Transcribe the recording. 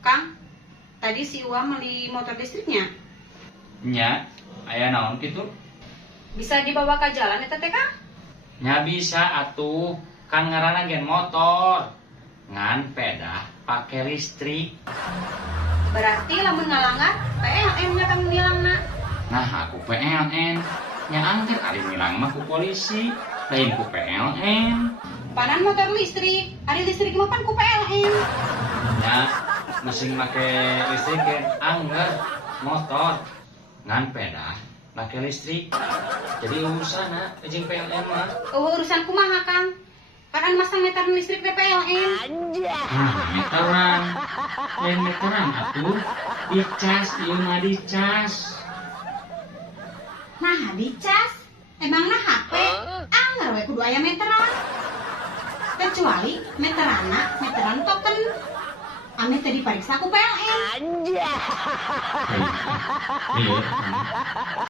Kang, tadi si Uam beli motor listriknya. Nya, aya naon gitu? Bisa dibawa ke jalan eta teh, Kang? Nya bisa atuh, kan ngaranna gen motor. Ngan pedah pake listrik. Berarti lamun ngalanggar, PLN nya Kang nilangna. Nah, aku PLN. Nya angker ari nilang mah ku polisi, lain ku PLN. Panan motor listrik, ari listrik mah pan ku PLN. Nya mesin make listrik gen angger motor. Ngan pedah make listrik. Jadi urusana jeung PLN mah. Urusan kumaha, Kang? Kan masang meteran listrik teh PLN. Meteran. Lain meteran atuh. Dicas, ieu mah dicas. Nah, dicas. Emangna HP anger we kudu aya meteran. Kecuali meteran token. Ame teh dipariksa ku PLN. Iya.